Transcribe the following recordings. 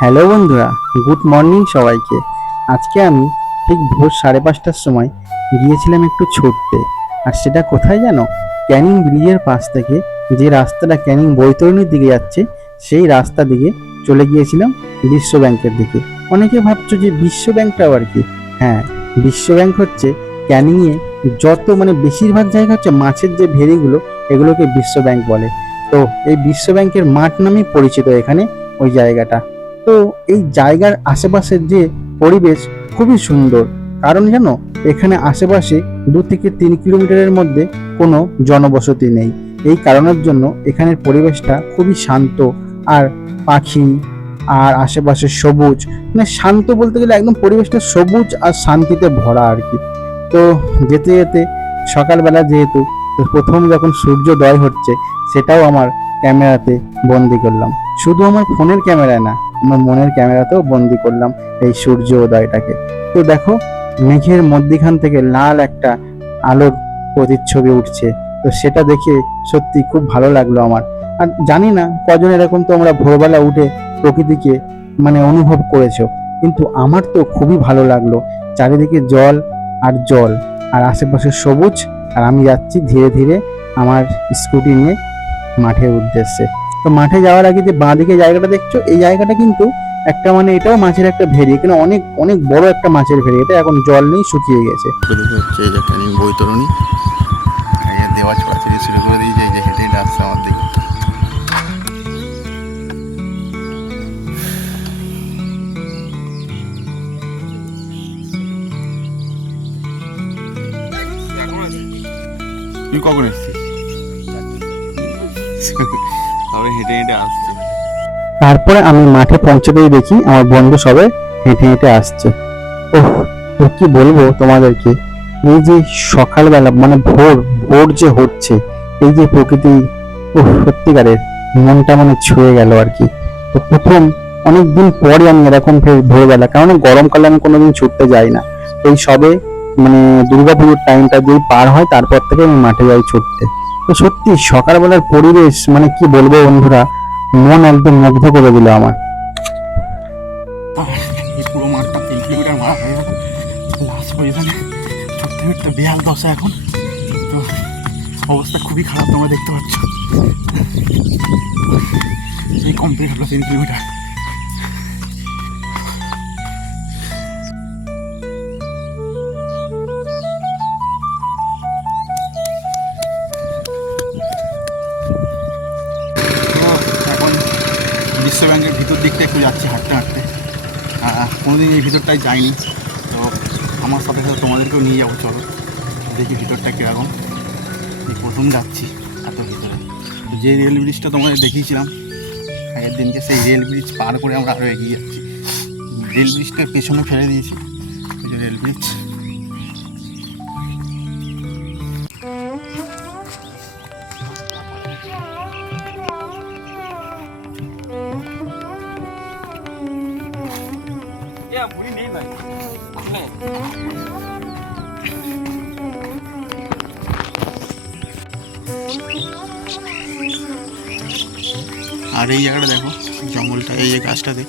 Hello বন্ধুরা, good morning সবাইকে। আজকে আমি ঠিক ভোর সাড়ে পাঁচটার সময় গিয়েছিলাম একটু ছুটতে। আর সেটা কোথায় জানো? ক্যানিং ব্রিজের পাশ থেকে যে রাস্তাটা ক্যানিং বৈতরণীর দিকে যাচ্ছে, সেই রাস্তা দিকে চলে গিয়েছিলাম বিশ্ব ব্যাংকের দিকে। অনেকে ভাবছ যে বিশ্ব ব্যাংকটাও আর কি? হ্যাঁ বিশ্ব ব্যাংক হচ্ছে ক্যানিংয়ে যত মানে বেশিরভাগ জায়গা হচ্ছে মাছের যে ভেরিগুলো এগুলোকে বিশ্ব ব্যাংক বলে। তো এই বিশ্ব ব্যাংকের মাঠ নামেই পরিচিত এখানে ওই জায়গাটা। তো এই জায়গার আশেপাশের যে পরিবেশ খুবই সুন্দর। কারণ জানো, এখানে আশেপাশে দু থেকে তিন কিলোমিটারের মধ্যে কোনো জনবসতি নেই। এই কারণের জন্য এখানের পরিবেশটা খুবই শান্ত। আর পাখি আর আশেপাশে সবুজ মানে শান্ত বলতে গেলে একদম পরিবেশটা সবুজ আর শান্তিতে ভরা আর কি। তো যেতে যেতে সকালবেলা যেহেতু প্রথম যখন সূর্যোদয় হচ্ছে, সেটাও আমার ক্যামেরাতে বন্দি করলাম। শুধু আমার ফোনের ক্যামেরায় না আমার মনের ক্যামেরাতেও বন্দি করলাম এই সূর্য উদয়টাকে তো দেখো, মেঘের মধ্যিখান থেকে লাল একটা আলোর প্রতিচ্ছবি উঠছে। তো সেটা দেখে সত্যি খুব ভালো লাগল আমার। আর জানি না কজন এরকম তোমরা ভোরবেলা উঠে প্রকৃতিকে মানে অনুভব করেছ, কিন্তু আমার তো খুবই ভালো লাগল। চারিদিকে জল আর জল, আর আশেপাশে সবুজ, আর আমি যাচ্ছি ধীরে ধীরে আমার স্কুটি নিয়ে মাঠের উদ্দেশ্যে। তো মাঠে যাওয়ার আগে যে বাঁদিকে জায়গাটা দেখছ এই জায়গাটা কিন্তু একটা মানে এটাও মাছের একটা ভেরি এখানে অনেক অনেক বড় একটা মাছের ভেরি এটা এখন জল নেই শুকিয়ে গেছে। হচ্ছে এই যে বৈতরণী। আর এই যে দেওয়াজ প্রাচীর শুরু করে দিয়েছে এই যে হেঁটে হেঁটে আসছে আমার দিকে। তুই কখন এসছিস? আমি হেঁটে হেঁটে আসছি। তারপরে আমি মাঠে পৌঁছতেই দেখি আমার বন্ধু সবে হেঁটে হেঁটে আসছে। ওহ তো কি বলব তোমাদেরকে? এই যে সকালবেলা মানে ভোর ভোর যে হচ্ছে, এই যে প্রকৃতি ওহ সত্যিকারের মনটা মানে ছুঁয়ে গেল আর কি। তো প্রথম অনেক দিন পরে আমি এরকম ফের ভোরবেলা, কারণ গরমকালে আমি কোনোদিন ছুটতে যাই না। এই সবে মানে দুর্গাপুজোর টাইমটা যেই পার হয়, তারপর থেকে আমি মাঠে যাই ছুটতে। তো সত্যি সকালবেলার পরিবেশ মানে কি বলব বন্ধুরা, মন একদম মুগ্ধ করে দিল আমার। পুরো তিন কিলোমিটার মারা হয়ে গেল। লাস্ট পজিশনে দশা এখন। তো অবস্থা খুবই খারাপ, তোমরা দেখতে পাচ্ছ। এই কমপ্লিট হলো তিন কিলোমিটার। বিশ্ব ব্যাংকের ভিতর দিকটা একটু যাচ্ছি, হাঁটতে হাঁটতে। কোনোদিন এই ভিতরটায় যাইনি। তো আমার সাথে সাথে তোমাদেরকেও নিয়ে যাব, চলো। দেখি ভিতরটা কীরকম। এই প্রথম যাচ্ছি, এত ভিতরে। তো যে রেল ব্রিজটা তোমাদের দেখিয়েছিলাম, আগের দিনকে সেই রেল ব্রিজ পার করে আমরা আরও এগিয়ে যাচ্ছি। রেল ব্রিজটা পেছনে ফেলে দিয়েছি। এই যে রেল ব্রিজ আর এই জায়গাটা দেখো জঙ্গলটা এই যে গাছটাতে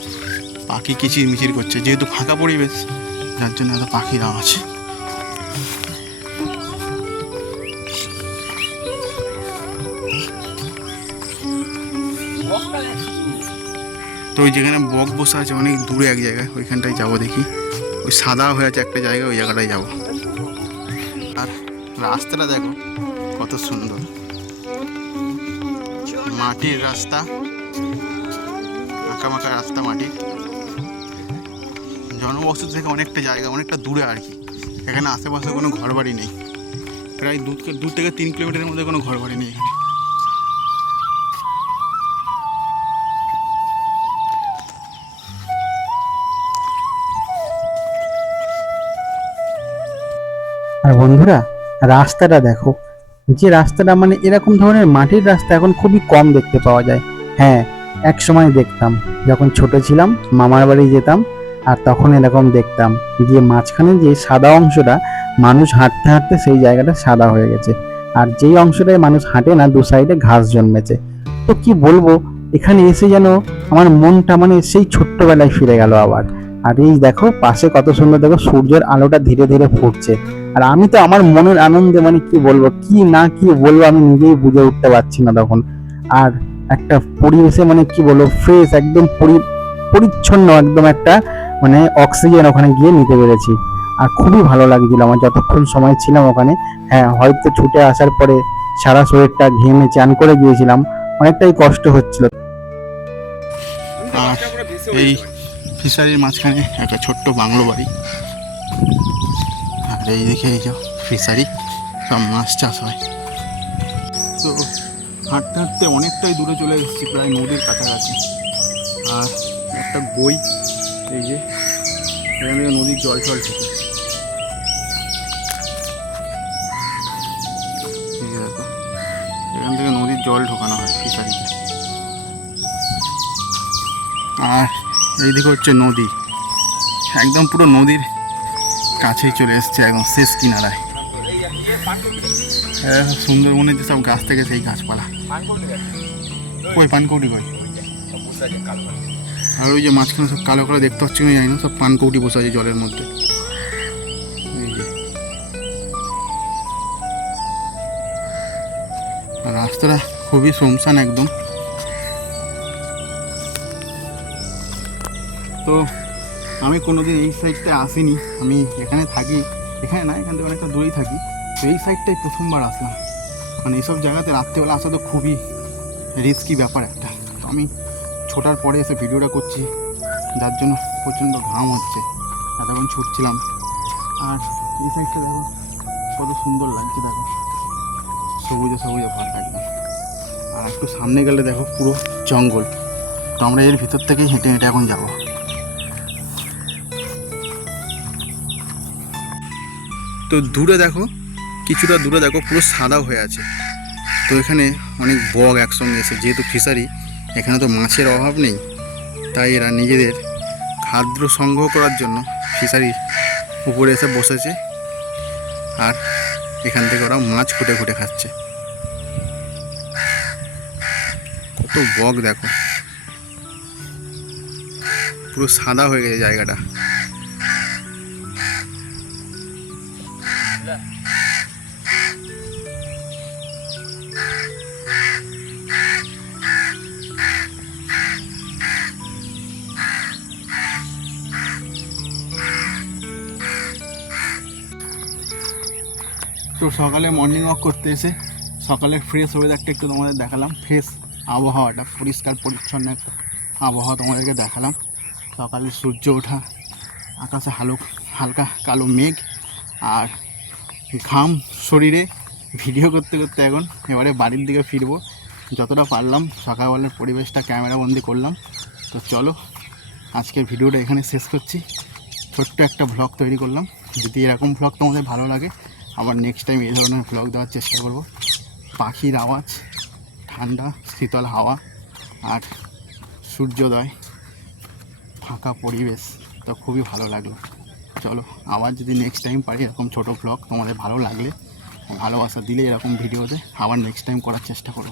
পাখি কিচির মিচির করছে যেহেতু ফাঁকা পরিবেশ যার জন্য এত পাখির আওয়াজ তো ওই যেখানে বক বসে আছে, অনেক দূরে এক জায়গায়, ওইখানটায় যাব দেখি। ওই সাদা হয়ে আছে একটা জায়গা ওই জায়গাটায় যাব। আর রাস্তাটা দেখো, কত সুন্দর। মাটির রাস্তা, আঁকা মাখা রাস্তা মাটির জনবসতি থেকে অনেকটা জায়গা, অনেকটা দূরে আর কি। এখানে আশেপাশে কোনো ঘর বাড়ি নেই। প্রায় দু দু থেকে তিন কিলোমিটারের মধ্যে কোনো ঘর বাড়ি নেই। আর বন্ধুরা, রাস্তাটা দেখো। যে রাস্তাটা মানে এরকম ধরনের মাটির রাস্তা এখন খুবই কম দেখতে পাওয়া যায়। হ্যাঁ এক সময় দেখতাম। যখন ছোট ছিলাম, মামার বাড়ি যেতাম, আর তখন এরকম দেখতাম যে মাঝখানে যে সাদা অংশটা, মানুষ হাঁটতে হাঁটতে সেই জায়গাটা সাদা হয়ে গেছে। আর যেই অংশটায় মানুষ হাঁটে না, দু সাইডে ঘাস জন্মেছে। তো কি বলব, এখানে এসে যেন আমার মনটা মানে সেই ছোট্টবেলায় ফিরে গেল আবার। আর এই দেখো, পাশে কত সুন্দর দেখো, সূর্যের আলোটা ধীরে ধীরে ফুটছে। আর আমি তো আমার মনের আনন্দে মানে কি বলব, কি না কি বলব আমি নিজেই বুঝে উঠতে পারছি না তখন। আর একটা পরিবেশে মানে কি বলব ফ্রেশ একদম পরি- পরিচ্ছন্ন একদম একটা মানে অক্সিজেন ওখানে গিয়ে নিতে পেরেছি। আর খুবই ভালো লাগছিল, আমার যতক্ষণ সময় ছিলাম ওখানে। হ্যাঁ হয়তো ছুটে আসার পরে সারা শরীরটা ঘেমে চান করে গিয়েছিলাম। অনেকটাই কষ্ট হচ্ছিল। আর এই ফিশারির মাঝখানে একটা ছোট্ট বাংলো বাড়ি। আর এই দিকে এই যে ফিশারি সব মাছ চাষ হয়। তো হাঁটতে হাঁটতে অনেকটাই দূরে চলে এসেছি, প্রায় নদীর কাছাকাছি। আর একটা বই, এই যে, এখান থেকে নদীর জল যে দেখো, এখান থেকে নদীর জল ঢোকানো হয় ফিশারিতে আর এইদিকে হচ্ছে নদী। একদম পুরো নদীর কাছেই চলে এসছে একদম শেষ কিনারায়। সুন্দরবনের যেসব গাছ থেকে সেই গাছপালা। কই, পানকৌটি কই? আর ওই যে মাঝখানে সব কালো কালো দেখতে পাচ্ছি না জানি না, সব পানকৌটি বসে আছে জলের মধ্যে। রাস্তাটা খুবই শুমশান একদম। তো আমি কোনোদিন এই সাইডটা আসিনি। আমি এখানে থাকি। এখানে না, এখান থেকে অনেকটা দূরেই থাকি। তো এই সাইডটাই প্রথমবার আসলাম। মানে এইসব জায়গাতে রাত্রেবেলা আসা তো খুবই রিস্কি ব্যাপার একটা। তো আমি ছোটার পরে এসে ভিডিওটা করছি। যার জন্য প্রচণ্ড ঘাম হচ্ছে। এতক্ষণ ছুটছিলাম। আর এই সাইডটা দেখো, কত সুন্দর লাগছে দেখো। সবুজে সবুজে ভরা একদম। আর একটু সামনে গেলে দেখো পুরো জঙ্গল। তো আমরা এর ভিতর থেকেই হেঁটে হেঁটে এখন যাব। তো দূরে দেখো, কিছুটা দূরে দেখো, পুরো সাদা হয়ে আছে। তো এখানে অনেক বগ একসঙ্গে এসে, যেহেতু ফিশারি এখানে তো মাছের অভাব নেই, তাই এরা নিজেদের খাদ্য সংগ্রহ করার জন্য ফিশারির উপরে এসে বসেছে। আর এখান থেকে ওরা মাছ খুঁটে খুঁটে খাচ্ছে। কত বগ দেখো। পুরো সাদা হয়ে গেছে জায়গাটা। তো সকালে মর্নিং ওয়াক করতে এসে সকালে ফ্রেশ ওয়েদারটা একটু তোমাদের দেখালাম। ফ্রেশ আবহাওয়াটা, পরিষ্কার, পরিচ্ছন্ন আবহাওয়া তোমাদেরকে দেখালাম। সকালে সূর্য ওঠা, আকাশে হালক, হালকা কালো মেঘ, আর ঘাম শরীরে, ভিডিও করতে করতে এখন এবারে বাড়ির দিকে ফিরবো। যতটা পারলাম, সকালবেলার পরিবেশটা ক্যামেরা বন্দি করলাম। তো চলো, আজকের ভিডিওটা এখানে শেষ করছি। ছোট্ট একটা ভ্লগ তৈরি করলাম। যদি এরকম ভ্লগ তোমাদের ভালো লাগে, আবার নেক্সট টাইম এই ধরনের ভ্লগ দেওয়ার চেষ্টা করব। পাখির আওয়াজ, ঠান্ডা, শীতল হাওয়া আর সূর্যোদয়, ফাঁকা পরিবেশ, তো খুবই ভালো লাগল। চলো, আবার যদি নেক্সট টাইম পারি, এরকম ছোটো ব্লগ তোমাদের ভালো লাগলে, ভালোবাসা দিলে এরকম ভিডিওতে আবার নেক্সট টাইম করার চেষ্টা করো।